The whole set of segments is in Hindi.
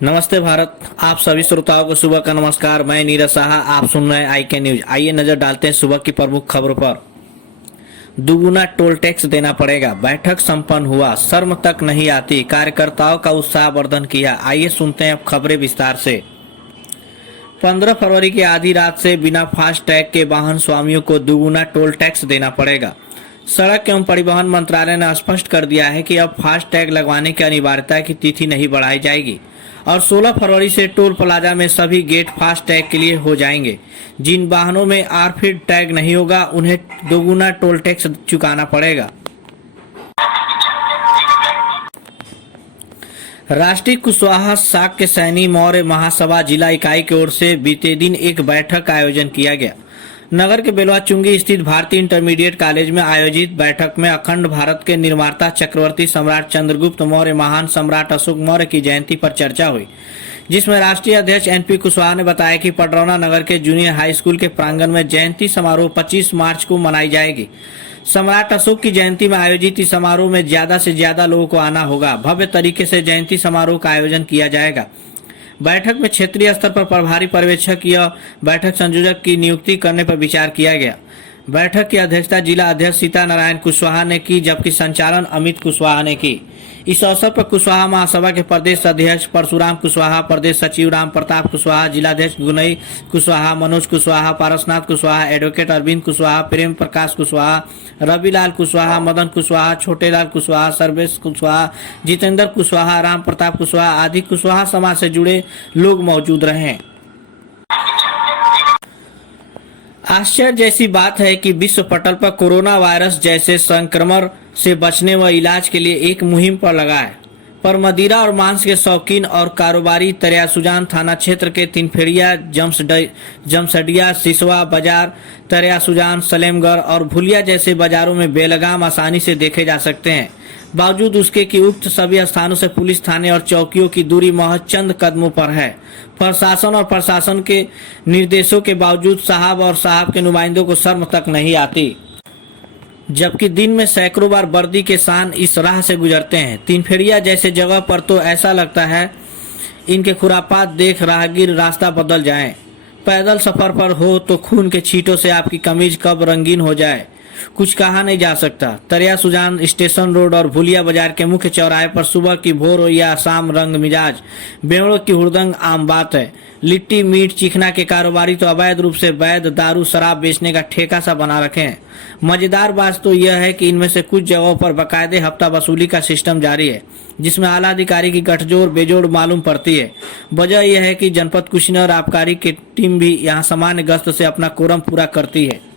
नमस्ते भारत। आप सभी श्रोताओं को सुबह का नमस्कार। मैं नीरज साहा, आप सुन रहे हैं IK न्यूज। आइए नजर डालते हैं सुबह की प्रमुख खबरों पर। दुगुना टोल टैक्स देना पड़ेगा, बैठक संपन्न हुआ, शर्म तक नहीं आती, कार्यकर्ताओं का उत्साहवर्धन किया। आइए सुनते हैं अब खबरें विस्तार से। 15 फरवरी की आधी रात से बिना फास्ट टैग के वाहन स्वामियों को दुगुना टोल टैक्स देना पड़ेगा। सड़क एवं परिवहन मंत्रालय ने स्पष्ट कर दिया है कि अब फास्ट टैग लगवाने की अनिवार्यता की तिथि नहीं बढ़ाई जाएगी और 16 फरवरी से टोल प्लाजा में सभी गेट फास्ट टैग के लिए हो जाएंगे। जिन वाहनों में आरफिड टैग नहीं होगा उन्हें दोगुना टोल टैक्स चुकाना पड़ेगा। राष्ट्रीय कुशवाहा शाक्य सैनी मौर्य महासभा जिला इकाई की ओर से बीते दिन एक बैठक का आयोजन किया गया। नगर के बेलवा चुंगी स्थित भारतीय इंटरमीडिएट कॉलेज में आयोजित बैठक में अखंड भारत के निर्माता चक्रवर्ती सम्राट चंद्रगुप्त मौर्य, महान सम्राट अशोक मौर्य की जयंती पर चर्चा हुई, जिसमें राष्ट्रीय अध्यक्ष NP कुशवाहा ने बताया कि पडरौना नगर के जूनियर हाई स्कूल के प्रांगण में जयंती समारोह 25 मार्च को मनाई जाएगी। सम्राट अशोक की जयंती में आयोजित इस समारोह में ज्यादा से ज्यादा लोगों को आना होगा। भव्य तरीके से जयंती समारोह का आयोजन किया जाएगा। बैठक में क्षेत्रीय स्तर पर प्रभारी पर्यवेक्षक या बैठक संयोजक की नियुक्ति करने पर विचार किया गया। बैठक की अध्यक्षता जिला अध्यक्ष सीता नारायण कुशवाहा ने की, जबकि संचालन अमित कुशवाहा ने की। इस अवसर पर कुशवाहा महासभा के प्रदेश अध्यक्ष परशुराम कुशवाहा, प्रदेश सचिव राम प्रताप कुशवाहा, जिलाध्यक्ष गुनई कुशवाहा, मनोज कुशवाहा, पारसनाथ कुशवाहा, एडवोकेट अरविंद कुशवाहा, प्रेम प्रकाश कुशवाहा, रविलाल कुशवाहा, मदन कुशवाहा, छोटेलाल कुशवाहा, सर्वेश कुशवाहा, जितेंद्र कुशवाहा, राम प्रताप कुशवाहा आदि कुशवाहा समाज से जुड़े लोग मौजूद रहे। आश्चर्य जैसी बात है कि विश्व पटल पर कोरोना वायरस जैसे संक्रमण से बचने व इलाज के लिए एक मुहिम पर लगा है, पर मदिरा और मांस के शौकीन और कारोबारी तरियासुजान थाना क्षेत्र के तिनफेड़िया, जमसडिया, सिसवा बाजार, तरियासुजान, सलेमगढ़ और भुलिया जैसे बाजारों में बेलगाम आसानी से देखे जा सकते हैं। बावजूद उसके कि उक्त सभी स्थानों से पुलिस थाने और चौकियों की दूरी महज चंद कदमों पर है। प्रशासन के निर्देशों के बावजूद साहब और साहब के नुमाइंदों को शर्म तक नहीं आती, जबकि दिन में सैकड़ों बार वर्दी के सान इस राह से गुजरते हैं। तिनफेड़िया जैसे जगह पर तो ऐसा लगता है इनके खुरापात देख राहगीर रास्ता बदल जाएं। पैदल सफर पर हो तो खून के छींटों से आपकी कमीज कब रंगीन हो जाए कुछ कहा नहीं जा सकता। तरियासुजान स्टेशन रोड और भुलिया बाजार के मुख्य चौराहे पर सुबह की भोर या शाम रंग मिजाज बेवड़ों की हुड़दंग आम बात है। लिट्टी मीट चिकना के कारोबारी तो अवैध रूप से वैध दारू शराब बेचने का ठेका सा बना रखे हैं। मजेदार बात तो यह है कि इनमें से कुछ जगहों पर बाकायदे हफ्ता वसूली का सिस्टम जारी है, जिसमें आला अधिकारी की गठजोड़ बेजोड़ मालूम पड़ती है। वजह यह है कि जनपद कुशीनगर आबकारी की टीम भी यहाँ सामान्य गश्त से अपना कोरम पूरा करती है।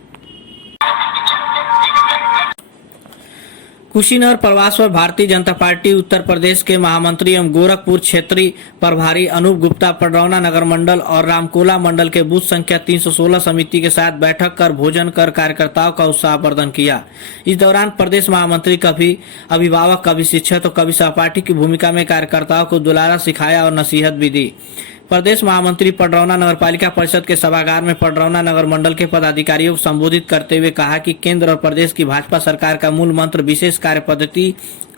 कुशीनगर प्रवास पर भारतीय जनता पार्टी उत्तर प्रदेश के महामंत्री एवं गोरखपुर क्षेत्रीय प्रभारी अनूप गुप्ता पडरौना नगर मंडल और रामकोला मंडल के बूथ संख्या 316 समिति के साथ बैठक कर भोजन कर कार्यकर्ताओं का उत्साहवर्धन किया। इस दौरान प्रदेश महामंत्री कभी अभिभावक, कभी शिक्षक तो कभी सहपाठी की भूमिका में कार्यकर्ताओं को दुलारा सिखाया और नसीहत भी दी। प्रदेश महामंत्री पडरौना नगर पालिका परिषद के सभागार में पडरौना नगर मंडल के पदाधिकारियों को संबोधित करते हुए कहा कि केंद्र और प्रदेश की भाजपा सरकार का मूल मंत्र विशेष कार्य पद्धति,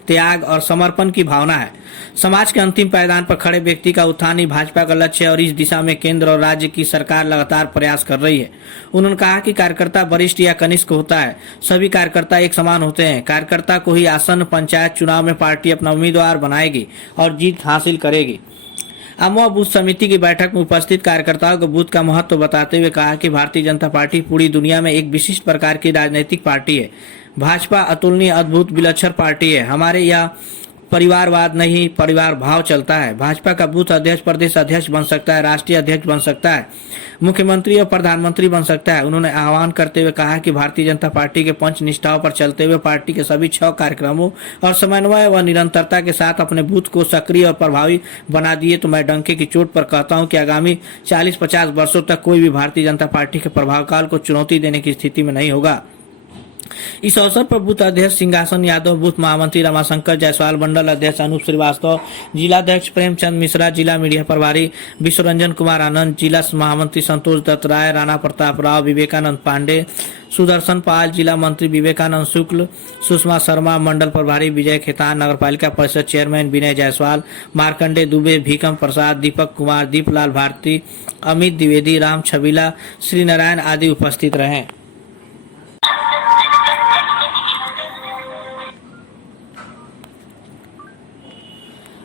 त्याग और समर्पण की भावना है। समाज के अंतिम पायदान पर खड़े व्यक्ति का उत्थान ही भाजपा का लक्ष्य है और इस दिशा में केंद्र और राज्य की सरकार लगातार प्रयास कर रही है। उन्होंने कहा कि कार्यकर्ता वरिष्ठ या कनिष्ठ होता है, सभी कार्यकर्ता एक समान होते हैं। कार्यकर्ता को ही आसन्न पंचायत चुनाव में पार्टी अपना उम्मीदवार बनाएगी और जीत हासिल करेगी। अमवा बूथ समिति की बैठक में उपस्थित कार्यकर्ताओं को बूथ का महत्व बताते हुए कहा कि भारतीय जनता पार्टी पूरी दुनिया में एक विशिष्ट प्रकार की राजनीतिक पार्टी है। भाजपा अतुलनीय, अद्भुत, विलक्षण पार्टी है। हमारे यहाँ परिवारवाद नहीं, परिवार भाव चलता है। भाजपा का बूथ अध्यक्ष प्रदेश अध्यक्ष बन सकता है, राष्ट्रीय अध्यक्ष बन सकता है, मुख्यमंत्री और प्रधानमंत्री बन सकता है। उन्होंने आह्वान करते हुए कहा कि भारतीय जनता पार्टी के पंच निष्ठाओं पर चलते हुए पार्टी के सभी 6 कार्यक्रमों और समन्वय व निरंतरता के साथ अपने बूथ को सक्रिय और प्रभावी बना दिए तो मैं डंके की चोट पर कहता हूं कि आगामी 40-50 वर्षों तक कोई भी भारतीय जनता पार्टी के प्रभाव काल को चुनौती देने की स्थिति में नहीं होगा। इस अवसर पर बूथ अध्यक्ष सिंहासन यादव, बूथ महामंत्री रमाशंकर जायसवाल, मंडल अध्यक्ष अनूप श्रीवास्तव, जिलाध्यक्ष प्रेमचंद मिश्रा, जिला मीडिया प्रभारी विश्वरंजन कुमार आनंद, जिला महामंत्री संतोष दत्त राय, राणा प्रताप राव, विवेकानंद पांडे, सुदर्शन पाल, जिला मंत्री विवेकानंद शुक्ल, सुषमा शर्मा, मंडल प्रभारी विजय खेतान, नगरपालिका परिषद चेयरमैन विनय जायसवाल, मार्कंडे दुबे, भीकम प्रसाद, दीपक कुमार, दीपलाल भारती, अमित द्विवेदी, राम छबीला, श्री नारायण आदि उपस्थित रहे।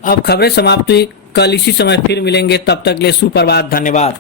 अब खबरें समाप्त हुई। कल इसी समय फिर मिलेंगे, तब तक के लिए सुप्रभात, धन्यवाद।